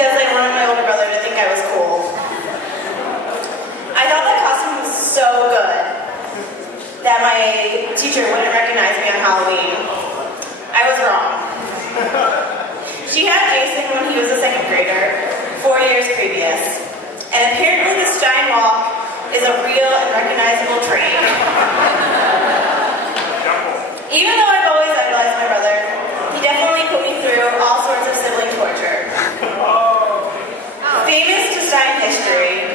because I wanted my older brother to think I was cool. I thought that costume was so good that my teacher wouldn't recognize me on Halloween. I was wrong. She had Jason when he was a second grader, 4 years previous, and apparently the Stein Walk is a real and recognizable trait. Even though I've always idolized my brother, he definitely put me through all sorts of sibling torture. Famous to Stein history,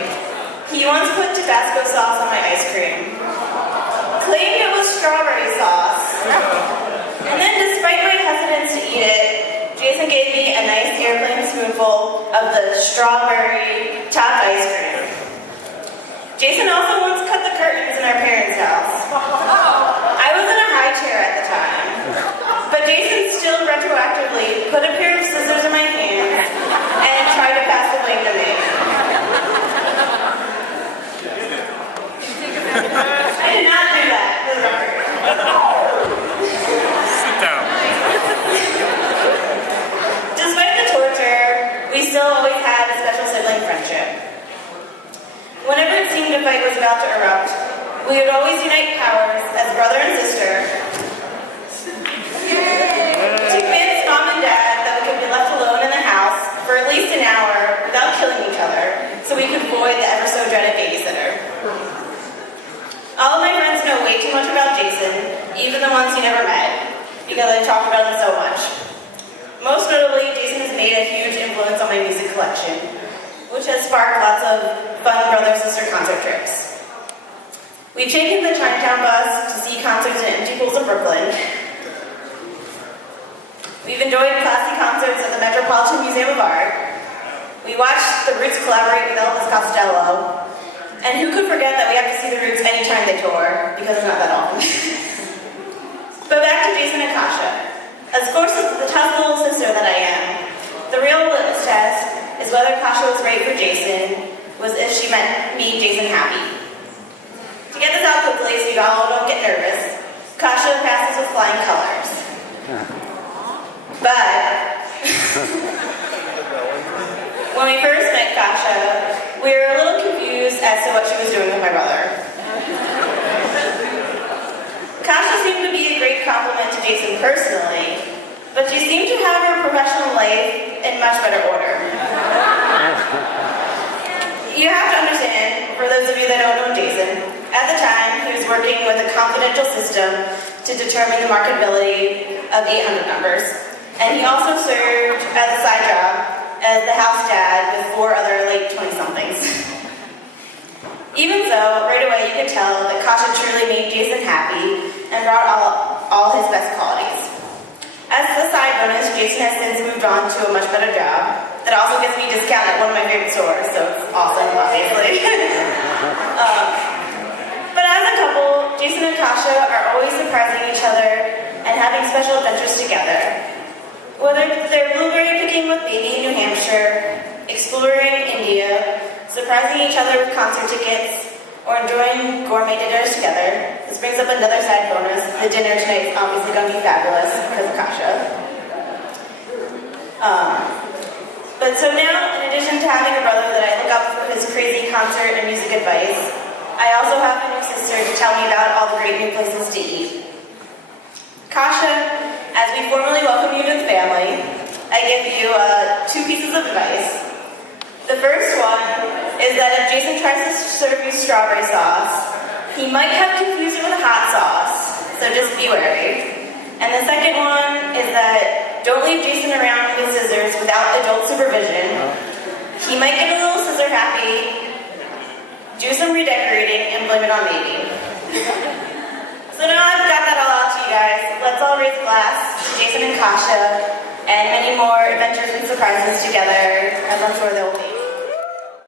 he once put Tabasco sauce on my ice cream, claimed it was strawberry sauce, and then despite my hesitance to eat it, Jason gave me a nice airplane spoonful of the strawberry topped ice cream. Jason also once cut the curtains in our parents' house. I was in a high chair at the time, but Jason still retroactively put a pair of scissors in my hand and tried to pass the blame to me. I did not do that, for the record. Sit down. Despite the torture, we still always had a special sibling friendship. Whenever it seemed a fight was about to erupt, we would always unite powers as brother and sister to convince mom and dad that we could be left alone in the house for at least an hour without killing each other so we could avoid the ever so dreaded babysitter. All of my friends know way too much about Jason, even the ones you never met, because I talk about him so much. Most notably, Jason has made a huge influence on my music collection, which has sparked lots of fun brother-sister concert trips. We've taken the Chinatown bus to see concerts in empty pools in Brooklyn. We've enjoyed classy concerts at the Metropolitan Museum of Art. We watched the Roots collaborate with Elvis Costello. And who could forget that we have to see the Roots anytime they tour, because it's not that often. But back to Jason and Kasia. As course of the tough little sister that I am, the real litmus test is whether Kasia was right for Jason, was if she meant me, Jason, happy. To get this out quickly so you all don't get nervous, Kasia passes with flying colors. But when we first met Kasia, we were a little confused as to what she was doing with my brother. Kasia seemed to be a great compliment to Jason personally, but she seemed to have her professional life in much better order. You have to understand, for those of you that don't know Jason, at the time he was working with a confidential system to determine the marketability of 800 numbers, and he also served as a side job as the house dad with 4 other late 20-somethings. Even so, right away you could tell that Kasia truly made Jason happy and brought all his best qualities. As a side bonus, Jason has since moved on to a much better job that also gets me a discount at one of my favorite stores, so it's awesome, obviously. But as a couple, Jason and Kasia are always surprising each other and having special adventures together. Whether they're blueberry picking with baby in New Hampshire, exploring India, surprising each other with concert tickets, or enjoying gourmet dinners together. This brings up another side bonus. The dinner tonight is obviously going to be fabulous because of Kasia. But so now, in addition to having a brother that I look up for his crazy concert and music advice, I also have a new sister to tell me about all the great new places to eat. Kasia, as we formally welcome you to the family, I give you 2 pieces of advice. The first one is that if Jason tries to serve you strawberry sauce, he might have confused it with a hot sauce, so just be wary. And the second one is that don't leave Jason around with scissors without adult supervision. He might get a little scissor happy, do some redecorating, and blame it on baby. So now I've got that all out to you guys. Let's all raise a glass to Jason and Kasia, and many more adventures and surprises together, as I'm sure there will be.